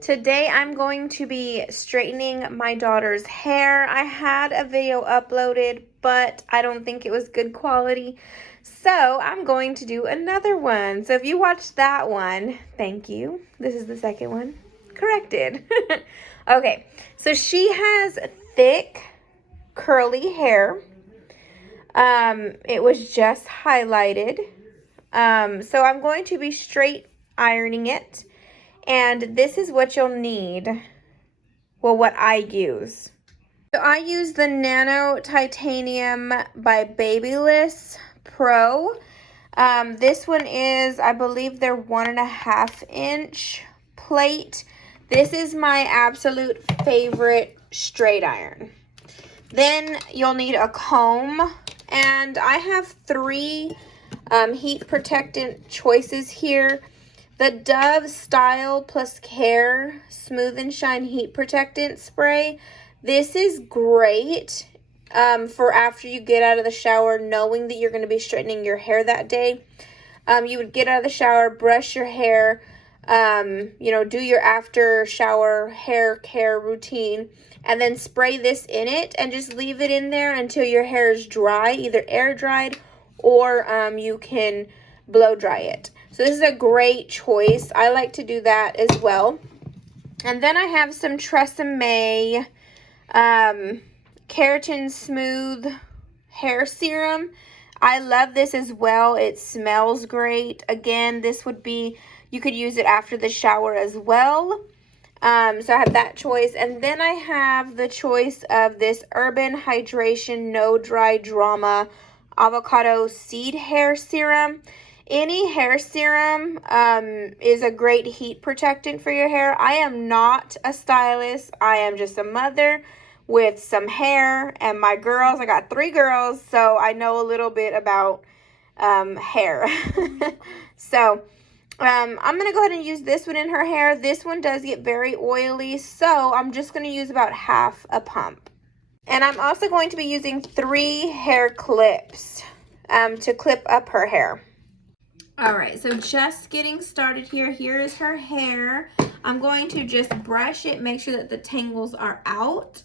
Today I'm going to be straightening my daughter's hair. I had a video uploaded, but I don't think it was good quality. So I'm going to do another one. So if you watched that one, thank you. This is the second one. Corrected. Okay, so she has thick, curly hair. It was just highlighted. So I'm going to be straight ironing it. And this is what you'll need. Well, what I use. So I use the Nano Titanium by Babyliss Pro. This one is, I believe, their 1.5 inch plate. This is my absolute favorite straight iron. Then you'll need a comb. And I have 3 heat protectant choices here. The Dove Style Plus Care Smooth and Shine Heat Protectant Spray. This is great for after you get out of the shower, knowing that you're going to be straightening your hair that day. You would get out of the shower, brush your hair, do your after shower hair care routine, and then spray this in it and just leave it in there until your hair is dry, either air dried or you can blow dry it. So this is a great choice. I like to do that as well. And then I have some Tresemme Keratin Smooth Hair Serum. I love this as well. It smells great. Again, this would be, you could use it after the shower as well. So I have that choice. And then I have the choice of this Urban Hydration No Dry Drama Avocado Seed Hair Serum. Any hair serum is a great heat protectant for your hair. I am not a stylist. I am just a mother with some hair, and my girls, I got 3 girls, so I know a little bit about hair. So I'm going to go ahead and use this one in her hair. This one does get very oily, so I'm just going to use about half a pump. And I'm also going to be using 3 hair clips to clip up her hair. All right, so just getting started here. Here is her hair. I'm going to just brush it, make sure that the tangles are out.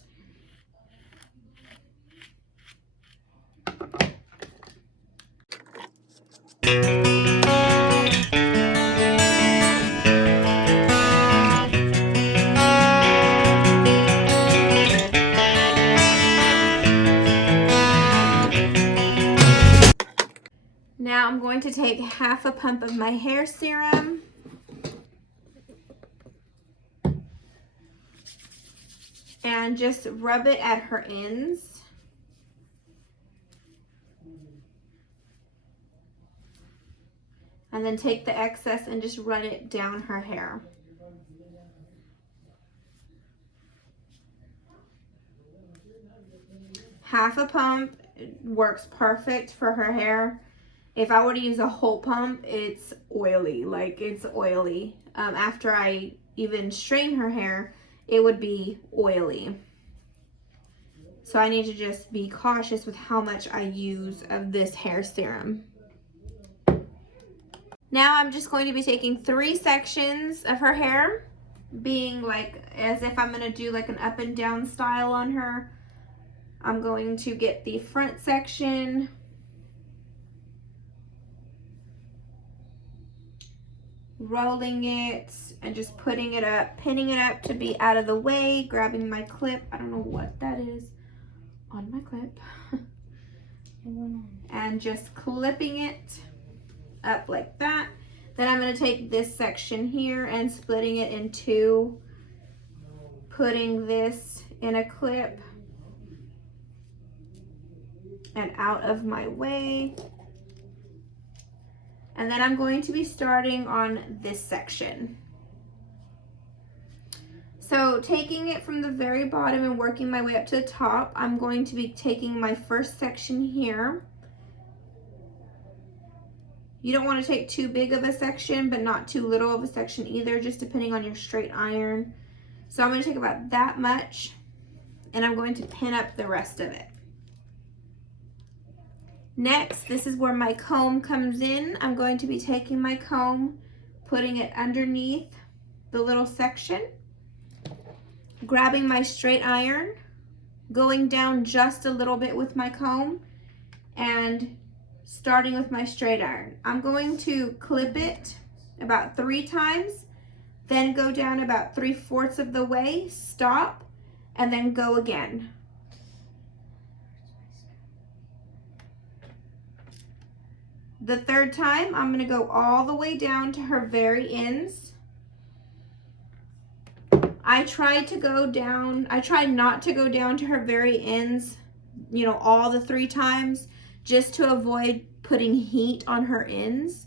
Now I'm going to take half a pump of my hair serum. And just rub it at her ends. And then take the excess and just run it down her hair. Half a pump works perfect for her hair. If I were to use a whole pump, it's oily, like it's oily. After I even strain her hair, it would be oily. So I need to just be cautious with how much I use of this hair serum. Now I'm just going to be taking 3 sections of her hair, being like as if I'm going to do like an up and down style on her. I'm going to get the front section, rolling it and just putting it up, pinning it up to be out of the way, grabbing my clip. I don't know what that is on my clip. And just clipping it up like that. Then I'm going to take this section here and splitting it in 2, putting this in a clip and out of my way. And then I'm going to be starting on this section. So taking it from the very bottom and working my way up to the top, I'm going to be taking my first section here. You don't want to take too big of a section, but not too little of a section either, just depending on your straight iron. So I'm going to take about that much, and I'm going to pin up the rest of it. Next, this is where my comb comes in. I'm going to be taking my comb, putting it underneath the little section, grabbing my straight iron, going down just a little bit with my comb, and starting with my straight iron. I'm going to clip it about 3 times, then go down about 3/4 of the way, stop, and then go again. The 3rd time, I'm gonna go all the way down to her very ends. I try not to go down to her very ends, you know, all the 3 times, just to avoid putting heat on her ends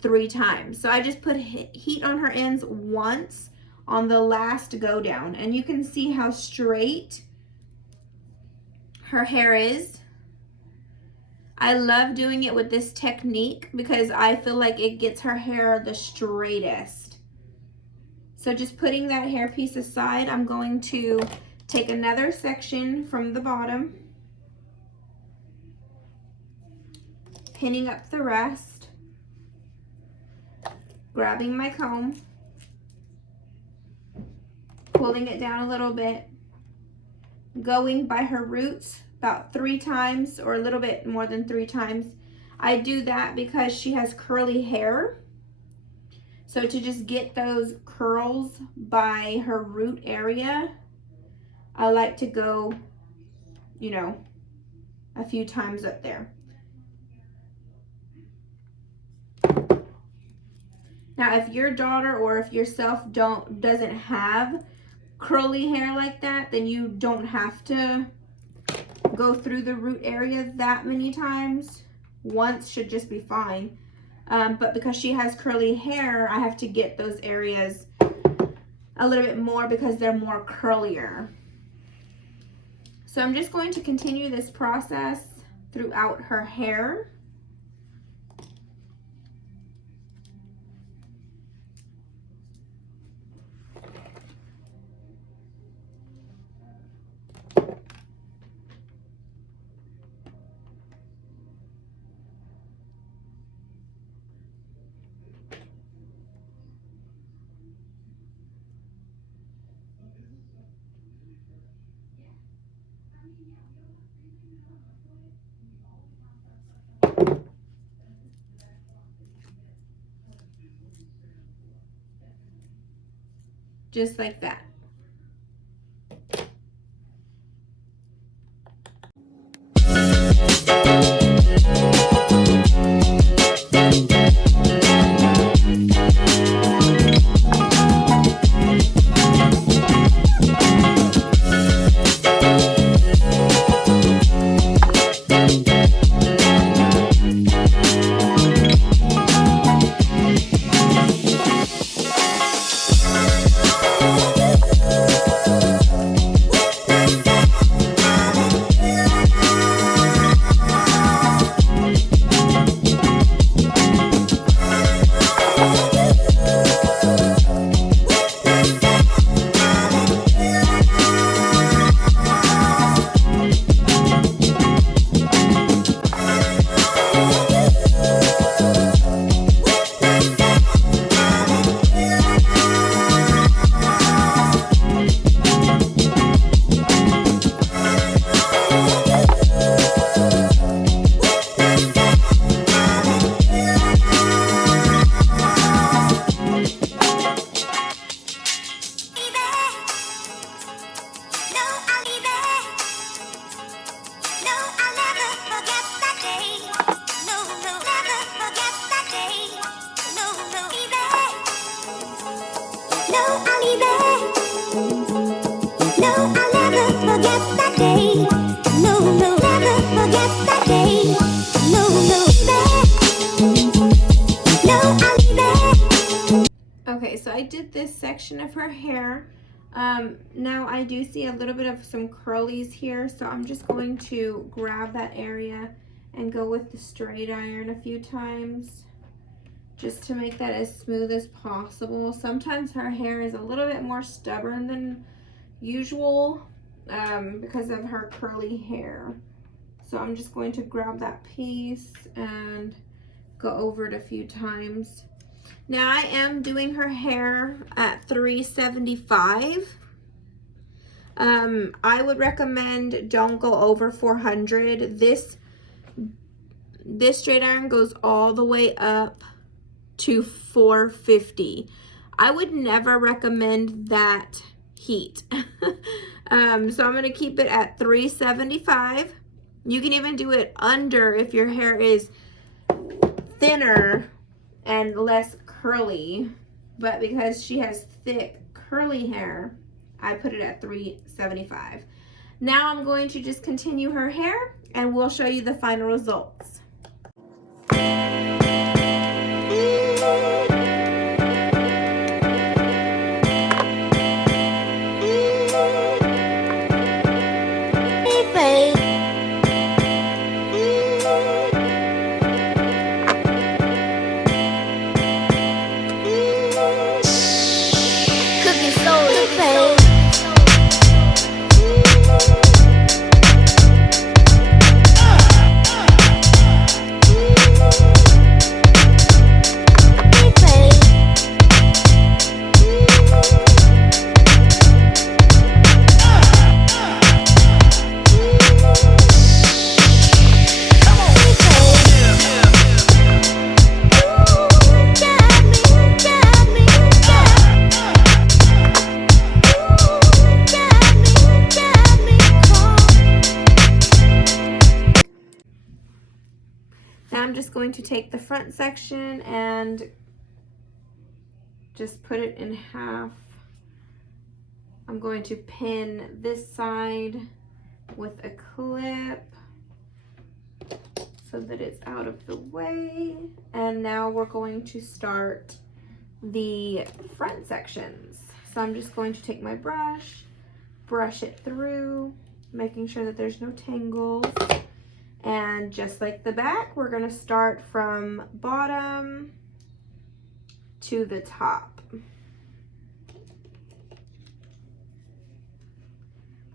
3 times. So I just put heat on her ends once on the last go down, and you can see how straight her hair is. I love doing it with this technique because I feel like it gets her hair the straightest. So just putting that hair piece aside, I'm going to take another section from the bottom, pinning up the rest, grabbing my comb, pulling it down a little bit, going by her roots about 3 times or a little bit more than 3 times. I do that because she has curly hair. So to just get those curls by her root area, I like to go, you know, a few times up there. Now, if your daughter or if yourself doesn't have curly hair like that, then you don't have to go through the root area that many times. Once should just be fine. But because she has curly hair, I have to get those areas a little bit more because they're more curlier. So I'm just going to continue this process throughout her hair. Just like that. Okay, so I did this section of her hair. Now I do see a little bit of some curlies here, so I'm just going to grab that area and go with the straight iron a few times just to make that as smooth as possible. Sometimes her hair is a little bit more stubborn than usual because of her curly hair. So I'm just going to grab that piece and go over it a few times. Now I am doing her hair at 375. I would recommend don't go over 400. This straight iron goes all the way up to 450. I would never recommend that heat. So I'm going to keep it at 375. You can even do it under if your hair is thinner and less curly, but because she has thick curly hair, I put it at 375. Now I'm going to just continue her hair and we'll show you the final results. Now I'm just going to take the front section and just put it in half. I'm going to pin this side with a clip so that it's out of the way. And now we're going to start the front sections. So I'm just going to take my brush it through, making sure that there's no tangles. And just like the back, we're going to start from bottom to the top. I'm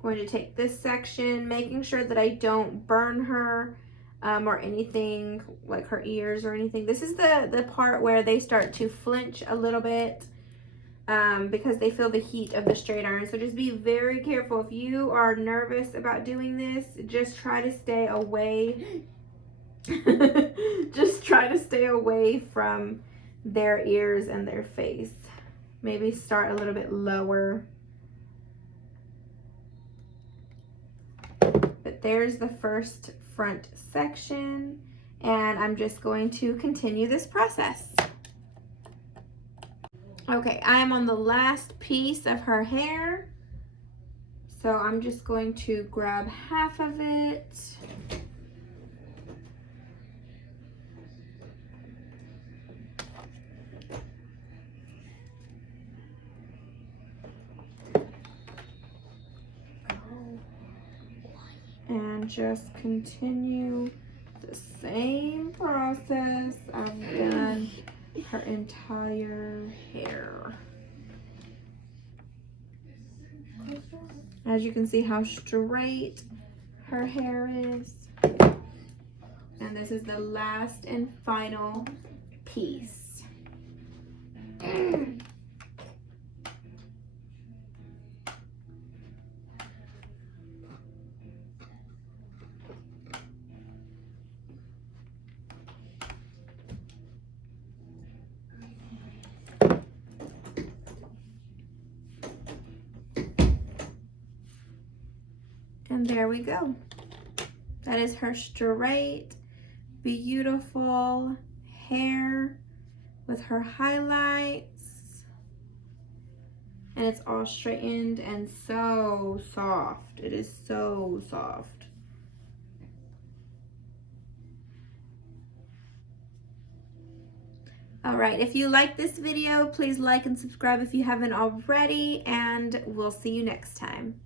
going to take this section, making sure that I don't burn her or anything like her ears or anything. This is the part where they start to flinch a little bit because they feel the heat of the straight iron. So just be very careful. If you are nervous about doing this, just try to stay away. Just try to stay away from their ears and their face. Maybe start a little bit lower. But there's the first front section, and I'm just going to continue this process. Okay, I am on the last piece of her hair, so I'm just going to grab half of it. And just continue the same process I've done her entire hair. As you can see how straight her hair is. And this is the last and final piece. And there we go. That is her straight, beautiful hair with her highlights. And it's all straightened and so soft. It is so soft. All right, if you like this video, please like and subscribe if you haven't already, and we'll see you next time.